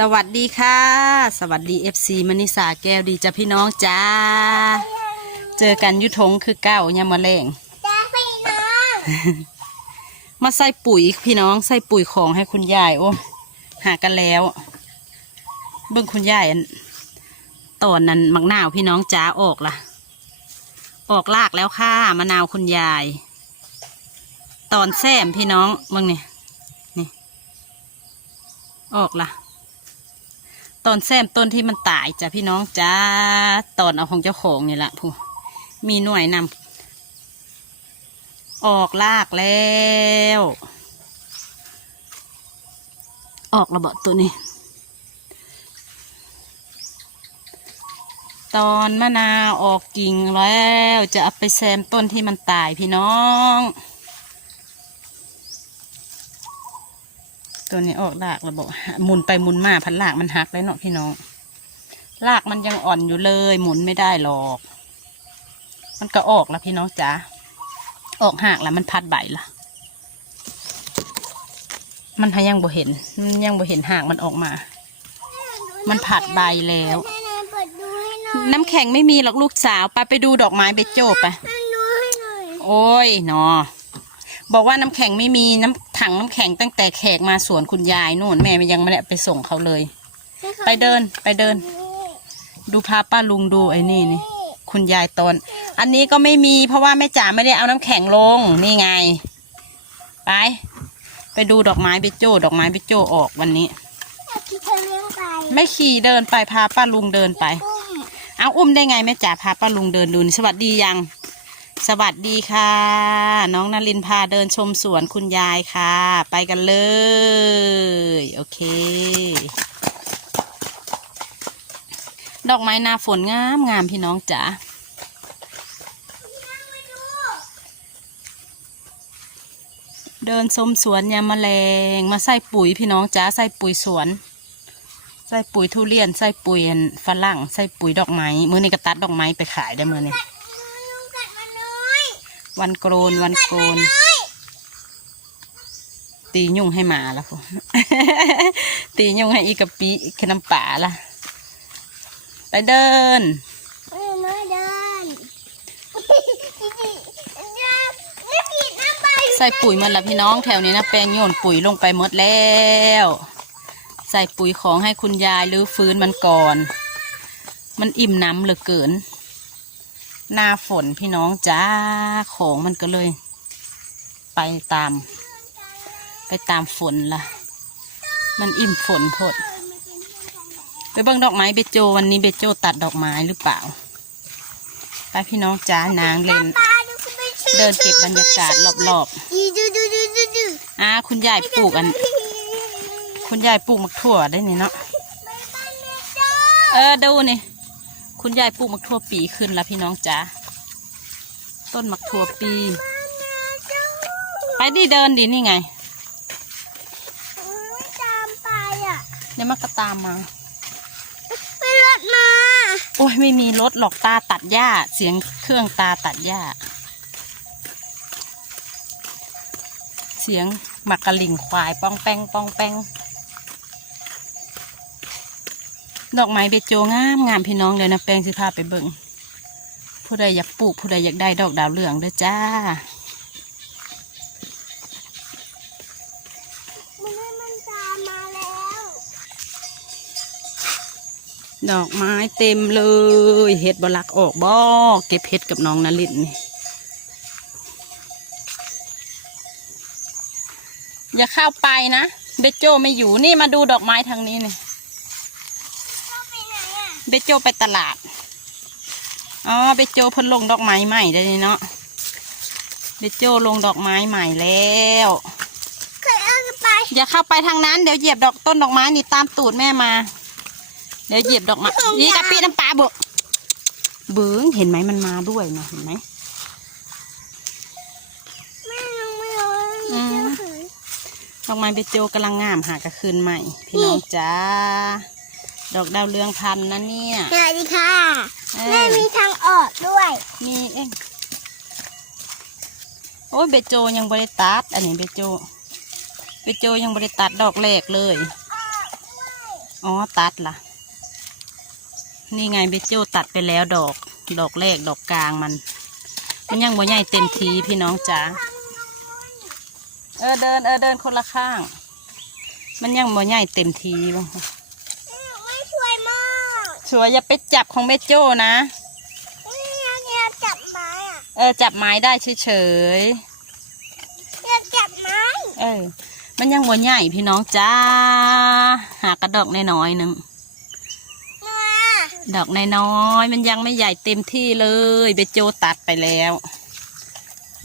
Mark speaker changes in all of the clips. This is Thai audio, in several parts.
Speaker 1: สวัสดีค่ะ สวัสดี FC มณิสาแก้วดีจ้ะพี่น้องจ้า เจอกันยุทงคือเก้ายามมาแรง
Speaker 2: จ้าพี่น้อง
Speaker 1: มาใส่ปุ๋ยพี่น้องใส่ปุ๋ยของให้คุณยายโอ้หากันแล้ว เบิ่งคุณยายอันตอนนั้นมักนาวพี่น้องจ้าออกละออกลากแล้วค่ะมะนาวคุณยาย ตอนแซมพี่น้องเบิ่งนี่นี่ออกล่ะ ตอนแซมต้นที่มันตายจ้ะพี่น้องจ้าตอนเอาของเจ้าของนี่แหละผู้มีหน่วยนำออกลากแล้ว ออกระเบิดตัวนี้ ตอนมะนาวออกกิ่งแล้ว จะเอาไปแซมต้นที่มันตายพี่น้อง ตัวนี้ออกลากระเบิดหมุนไปหมุนมาพันลากมันหักเลยเนาะพี่น้องลากมันยังอ่อนอยู่เลย หมุนไม่ได้หรอก มันก็ออกแล้วพี่น้องจ๋าออกหากแล้วมันพัดใบละมันหายังบ่เห็นมันยังบ่เห็นหากมันออกมา มันผัดใบแล้ว
Speaker 2: แม่นายเปิดดูให้หน่อย
Speaker 1: น้ำแข็งไม่มีหรอกลูกสาวไปไปดูดอกไม้เบจโจ้ไป
Speaker 2: แม่ดูให้หน่อย
Speaker 1: โอ้ยเนาะบอกว่าน้ำแข็งไม่มีน้ำ ถังน้ำแข็งตั้งแต่แขกมาสวนคุณยายนู่นแม่ยังไม่ได้ไปส่งเขาเลย ไปเดินไปเดิน ดูพาป้าลุงดูไอ้นี่นี่คุณยายตอน อันนี้ก็ไม่มีเพราะว่าแม่จ๋าไม่ได้เอาน้ำแข็งลงนี่ไง ไป ไปดูดอกไม้บิโจ้ดอกไม้บิโจ้ออกวันนี้
Speaker 2: อยากคิดเธอเลี้ยงไป
Speaker 1: ไม่ขี่เดินไปพาป้าลุงเดินไป
Speaker 2: ปุ้ม
Speaker 1: เอาอุ้มได้ไงแม่จ๋าพาป้าลุงเดินดูนี่สวัสดียัง สวัสดีค่ะ น้องนลินพาเดินชมสวนคุณยายค่ะ ไปกันเลย โอเค ดอกไม้นาฝนงามงามพี่น้องจ๋าเดินชมสวนยามแมลง มาใส่ปุ๋ยพี่น้องจ๋าใส่ปุ๋ยสวน ใส่ปุ๋ยทุเรียนใส่ปุ๋ยฝรั่งใส่ปุ๋ยดอกไม้มื้อนี้ก็ตัดดอกไม้ไปขายได้มื้อนี้
Speaker 2: ยุงกัดมันน้อย
Speaker 1: วันโกรนวันโกรน
Speaker 2: น้อย
Speaker 1: ตียุ่งให้หมาละพวกตียุ่งให้อีกะปิขนมป่าละไปเดิน
Speaker 2: เออน้อยเดินไม่ผิดน้ำไป
Speaker 1: ใส่ปุ๋ยหมันละพี่น้องแถวนี้นะแปลงโยนปุ๋ยลงไปหมดแล้ว ใส่ปุ๋ยของให้คุณยายหรือฟื้นมันก่อน มันอิ่มน้ำเหลือเกิน หน้าฝนพี่น้องจ้าของมันก็เลย ไปตาม ไปตามฝนละมันอิ่มฝนพดไปเบิ่งดอกไม้เบโจวันนี้เบโจตัดดอกไม้หรือเปล่าไปพี่น้องจ้านางเล่น
Speaker 2: ปลาดูคุณไปชื่อ
Speaker 1: เดินเก็บบรรยากาศรอบ
Speaker 2: ดูดูดูดูดูดู
Speaker 1: ๆอ่าคุณยายปลูกอัน คุณยายปลูกมักถั่วได้นี่เนาะเออดูนี่ คุณยายปลูกมักถั่วปีขึ้นแล้วพี่น้องจ้าต้นมักถั่วปี ไปดิเดินดินี่ไง
Speaker 2: ตามไปอะ
Speaker 1: เดี๋ยวมันก็ตามมา
Speaker 2: ไปรถมา
Speaker 1: โอ้ยไม่มีรถหรอกตาตัดหญ้า เสียงเครื่องตาตัดหญ้า เสียงหมักกะลิ่งควายป้องแป้งป้องแป้ง ดอกไม้เบจโจงามงามพี่น้องเลยนะแป้งสิพาไปเบิ่งผู้ใดอยากปลูกผู้ใดอยากได้ดอกดาวเรืองเด้อจ้า
Speaker 2: มันให้มันตามมาแล้ว
Speaker 1: ดอกไม้เต็มเลยเห็ดบลักออกบ่เก็บเห็ดกับน้องนลินนี่อย่าเข้าไปนะเบโจไม่อยู่นี่มาดูดอกไม้ทางนี้นี่
Speaker 2: เข้าไปไหนอะ
Speaker 1: เบโจไปตลาด อ๋อ เบโจเพิ่นลงดอกไม้ใหม่ได้นี่เนาะ เบโจลงดอกไม้ใหม่แล้ว
Speaker 2: เคยเอาไป
Speaker 1: อย่าเข้าไปทางนั้น เดี๋ยวเหยียบดอกต้นดอกไม้นี่ตามตูดแม่มา เดี๋ยวเหยียบดอกไม้นี่กะปิน้ำปลาเบกเบิ้งเห็นไหมมันมาด้วยนะเห็นไหม
Speaker 2: แม่ยังไม่เอา
Speaker 1: อืมดอกไม้เบโจกำลังงามหากระคืนใหม่ พี่น้องจ้า ดอกดาวเรืองพันธุ์นะเนี่ย
Speaker 2: สวัสดีค่ะ
Speaker 1: เออ
Speaker 2: แม่มีทางออกด้วย
Speaker 1: มีเองโอ้ยเบโจยังบริตัด อันนี้เบโจเบโจยังบริตัดดอกแรกเลย อ๋อตัดล่ะ นี่ไงเบโจตัดไปแล้วดอก ดอกแรกดอกกลางมัน มันยังบ่ใหญ่เต็มทีพี่น้องจ๋าเออเดินเออเดินคนละข้าง มันยังบ่ใหญ่เต็มทีบ่
Speaker 2: ไม่ช่วยมาก
Speaker 1: ชัวร์อย่าไปจับของเบโจนะ
Speaker 2: นี่ยังอยากจับไม้อะ
Speaker 1: เออจับไม้ได้เฉย
Speaker 2: อยากจับไม้
Speaker 1: ๆเออ มันยังบ่ใหญ่พี่น้องจ้า หากระดอกน้อยๆหนึ่ง
Speaker 2: มา
Speaker 1: ดอกน้อยๆมันยังไม่ใหญ่เต็มที่เลยเบโจตัดไปแล้ว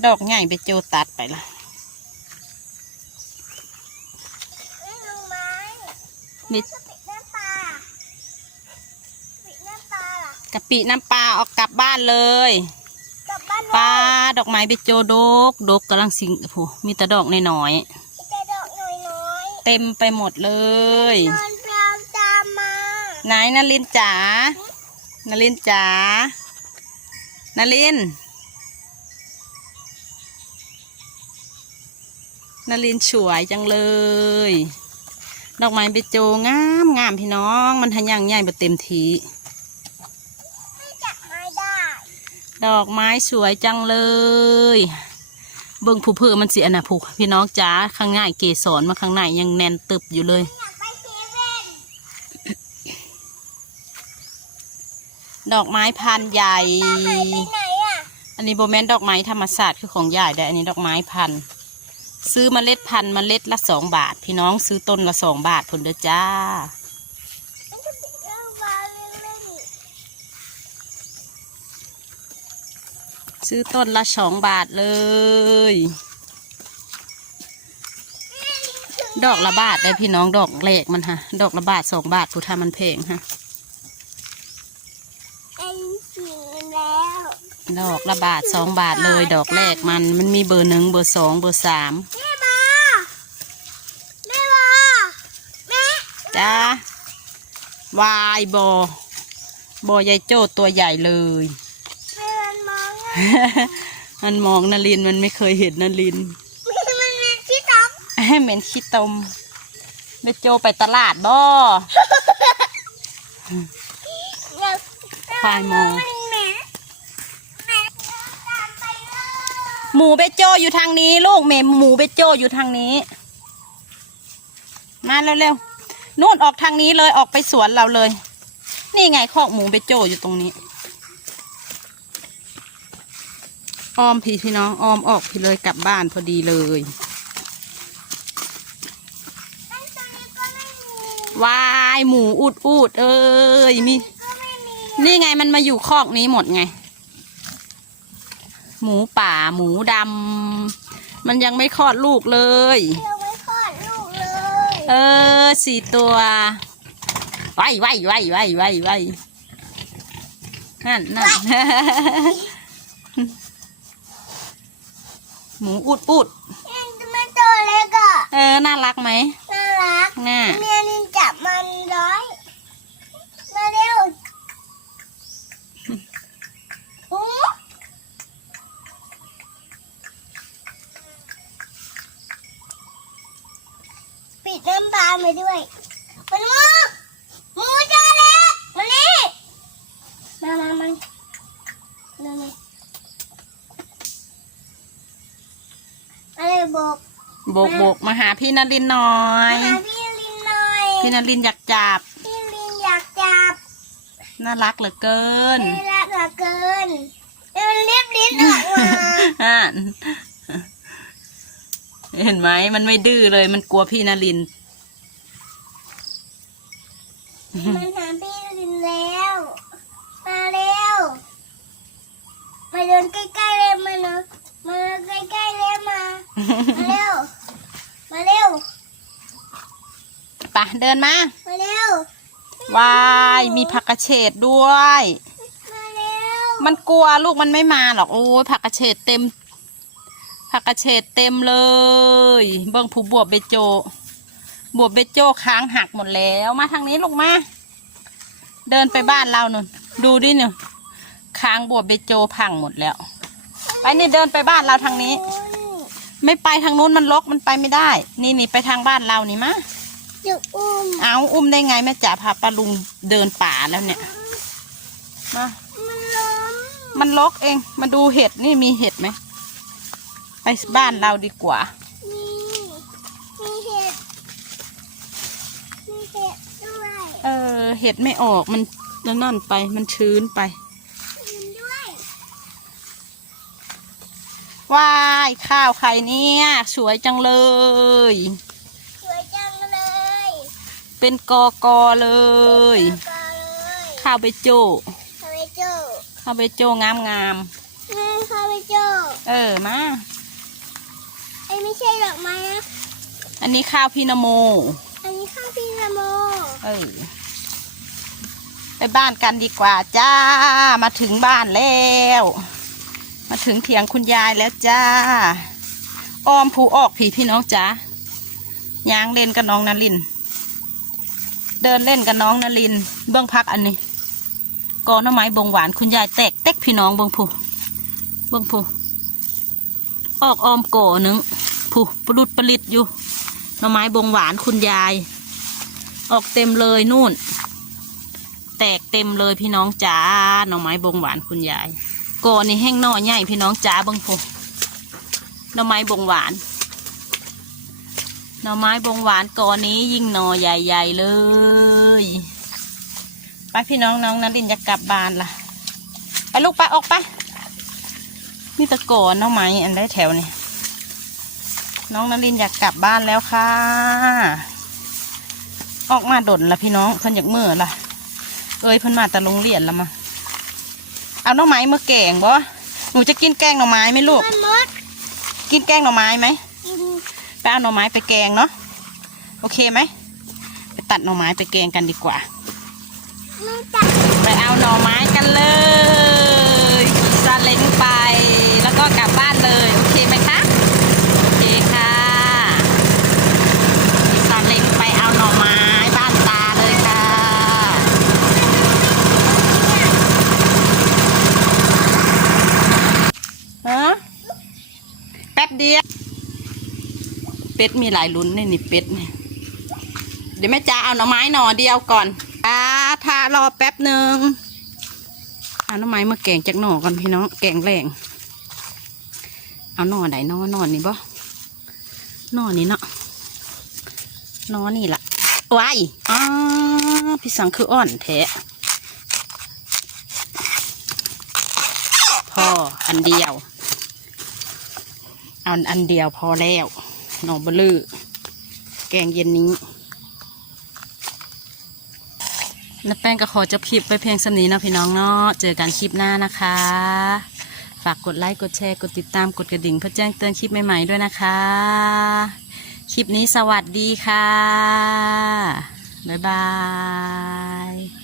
Speaker 1: ดอกใหญ่เบโจตัดไปละ
Speaker 2: ไม่ลงไม้
Speaker 1: เบ
Speaker 2: จะปิดหน้าตาปิดหน้าตาล่ะ
Speaker 1: กะปิน้ำปลาเอากลับบ้านเลย
Speaker 2: กลับบ้าน
Speaker 1: ปลาดอกไม้เบโจดกดกกำลังสิงโอ้โหมีแต่ดอกน้อย
Speaker 2: จะดอกน้อยน้อย
Speaker 1: ๆเต็มไปหมดเลย
Speaker 2: นอนพราวตามมา
Speaker 1: ไหนนารินจ๋านารินจ๋านารินนารินสวยจังเลย ดอกไม้เบโจงามงามพี่น้อง มันทะยังใหญ่แบบเต็มที
Speaker 2: ไม่จับไม้ได้
Speaker 1: ดอกไม้สวยจังเลย เบิ่งผู้เพื่อมันเสียนะผูกพี่น้องจ๋าข้างง่ายเกสรมาข้างในยังแน่นตึบอยู่เลย ดอกไม้พันใหญ่
Speaker 2: อั
Speaker 1: นนี้โบแมนดอกไม้ธรรมศาสตร์คือของใหญ่แต่อันนี้ดอกไม้พัน ซื้อมเมล็ดพันธุ์เมล็ดละสองบาท พี่น้องซื้อต้นละสองบาทผลเด้อจ้า
Speaker 2: มันจะปิดหน้าตาเล่น
Speaker 1: ซื้อต้นละสองบาทเลย
Speaker 2: ๆ
Speaker 1: ดอกละบาทเลยพี่น้องดอกแรกมันฮะ ดอกละบาทสองบาทผู้ทามันเพงฮะ
Speaker 2: ไอ้สีมันแล้ว
Speaker 1: ดอกละบาทสองบาทเลยดอกแรกมันมันมีเบอร์หนึ่งเบอร์สองเบอร์สาม
Speaker 2: แม่มาแม่มาแม่
Speaker 1: จ้าวายบอบอยายโจ้ตัวใหญ่เลย
Speaker 2: แม่มัน มองอะ
Speaker 1: มันมองนารินมันไม่เคยเห็นนาริน
Speaker 2: มันเป็นที่ต๊อก
Speaker 1: ให้เหม็นขี้ตมเบโจไปตลาดบ่ควายมอง
Speaker 2: แม่แม่แม่ตามไปเลย
Speaker 1: หมูเบโจอยู่ทางนี้ลูกเมมหมูเบโจอยู่ทางนี้ มาเร็วๆนู่นออกทางนี้เลยออกไปสวนเราเลย นี่ไงคอกหมูเบโจอยู่ตรงนี้ อ้อมพี่พี่น้องอ้อมออกพี่เลยกลับบ้านพอดีเลย
Speaker 2: ไอ้ตัวนี้ก็ไม่มี
Speaker 1: วายหมูอุดอุดเอ้ยมี
Speaker 2: ก็ไม่มี
Speaker 1: นี่ไงมันมาอยู่คอกนี้หมดไง หมูป่าหมูดำมันยังไม่คลอดลูกเลย
Speaker 2: เดี๋ยวไม่คลอดลูกเลย
Speaker 1: เออสี่ตัวไว้ไว้ไว้ไว้ไว้ไว้นั่นนั่น หมูอุดอุด
Speaker 2: เอ็นมันตัวเล็กอะ
Speaker 1: เออ น่ารักไหม
Speaker 2: น่ารัก
Speaker 1: น่า
Speaker 2: เมียนินจับมันร้อย มาเร็วหูปิดน้ำปลาไปด้วย มันงูงูตัวเล็กมานี่มามามาเร็วๆ อะไรบอก
Speaker 1: โบกโบกมาหาพี่นรินทร์หน่อย
Speaker 2: มาหาพี่ลินหน่อย
Speaker 1: พี่นรินทร์อยากจับ
Speaker 2: พี่ลินอยากจับ
Speaker 1: น่ารักเหลือเกิน
Speaker 2: ไม่รักเหลือเกินเดี๋ยวมันเรียบลิ้นออกมา
Speaker 1: อ่านเห็นไหมมันไม่ดื้อเลยมันกลัวพี่นรินทร์
Speaker 2: มันหาพี่ลินแล้ว มาเร็ว มาเดินใกล้ๆเลยมาเนาะมาเดินใกล้ๆเลยมา มาเร็ว มาเร็ว
Speaker 1: ไปเดินมา
Speaker 2: มาเร็ว
Speaker 1: วายมีผักกระเฉดด้วย
Speaker 2: มาเร็ว
Speaker 1: มันกลัวลูกมันไม่มาหรอกโอ้ยผักกระเฉดเต็ม ผักกระเฉดเต็มเลย เบิ้งผู้บวบเบโจ บวบเบโจค้างหักหมดแล้วมาทางนี้ลูกมา เดินไปบ้านเราหนุนดูดิหนูค้างบวบเบโจพังหมดแล้ว ไปนี่เดินไปบ้านเราทางนี้ ไม่ไปทางนู้นมันรกมันไปไม่ได้ นี่นี่ไปทางบ้านเรานี่มา
Speaker 2: จะอุ้ม
Speaker 1: เอาอุ้มได้ไงแม่จ๋าพาป้าลุงเดินป่าแล้วเนี่ย มา
Speaker 2: มันล้ม
Speaker 1: มันลกเอง มาดูเห็ดนี่มีเห็ดไหม ไปบ้านเราดีกว่า
Speaker 2: มี มีเห็ด มีเห็ดด้วย
Speaker 1: เออ เห็ดไม่ออกมันนั่นไป มันชื้นไป
Speaker 2: กินด้วย
Speaker 1: ว้าย ข้าวไข่เนี่ย สวยจังเลย
Speaker 2: สวยจังเลย
Speaker 1: เป็นกอกอเลย
Speaker 2: กอเลย
Speaker 1: ข้าวไปโจ
Speaker 2: คาเวโจ
Speaker 1: ข้าวไปโจงามงาม
Speaker 2: แม่คาเวโจ
Speaker 1: ๆเออมา
Speaker 2: ไอ้ไม่ใช่ดอกไม้นะ
Speaker 1: อันนี้ข้าวพี่นโม
Speaker 2: อันนี้ข้าวพี่นโม
Speaker 1: เออไปบ้านกันดีกว่าจ้า มาถึงบ้านแล้ว มาถึงเถียงคุณยายแล้วจ้าออมผูออกผีพี่น้องจ้ายางเล่นกับน้องนาริน เดินเล่นกับน้องนารินเบื้องพักอันนี้กอหน้ำไม้บงหวานคุณยายแตกเต็กพี่น้องเบื้องผู้เบื้องผู้ออกออมก่อหนึ่งผูปลุดปลิดอยู่หน้ำไม้บงหวานคุณยาย ออกเต็มเลยนู่น แตกเต็มเลยพี่น้องจ๋าหน่อไม้บงหวานคุณยายก่อนี่แห้งหน่อใหญ่พี่น้องจ๋าเบังพงหน่อไม้บงหวาน หน่อไม้บงหวานก่อนี้ยิ่งหน่อใหญ่ๆเลย ไปพี่น้องน้องนันดินจะกลับบ้านล่ะ ไปลูกไปออกไปนี่ตะก่อหน่อไม้อันได้แถวนี่น้องนันดินอยากกลับบ้านแล้วค่ะ ออกมาดนละพี่น้องเพิ่นอยากมือละเอ้ยเพิ่นมาแต่โรงเรียนละมา เอาหน่อไม้มาแกงบ่หนูจะกินแกงหน่อไม้ไหมลูก
Speaker 2: มันมด
Speaker 1: กินแกงหน่อไม้ไหม
Speaker 2: กิน
Speaker 1: ไปเอาหน่อไม้ไปแกงเนาะโอเคไหมไปตัดหน่อไม้ไปแกงกันดีกว่า
Speaker 2: ไม่จับ
Speaker 1: ไปเอาหน่อไม้กันเลยขี่ซาเล้งไป แล้วก็กลับบ้านเลย โอเคไหมคะ โอเคค่ะขี่ซาเล้งไปเอาหน่อไม้บ้านตาเลยค่ะ ฮะ แป๊บเดียว เป็ดมีหลายลุ้นนี่นี่เป็ดเนี่ยเดี๋ยวแม่จ๋าเอาหน่อไม้หน่อเดียวก่อนอ่าทารอแป๊บหนึ่งเอาหน่อไม้มาแกงจากหน่อก่อนพี่น้องแกงแรงเอาหน่อไหนหน่อหน่อนี่บ่หน่อนี่เนาะหน่อนี่ละว้ายอ้าพี่สังคืออ่อนแท้พออันเดียว เอาอันเดียวพอแล้ว หน่อเบลือแกงเย็นนี้น้าแป้งก็ขอจบคลิปไปเพียงสำนีนะพี่น้องเนาะเจอกันคลิปหน้านะคะ ฝากกดไลค์กดแชร์กดติดตามกดกระดิ่งเพื่อแจ้งเตือนคลิปใหม่ๆด้วยนะคะ คลิปนี้สวัสดีค่ะ บ๊ายบาย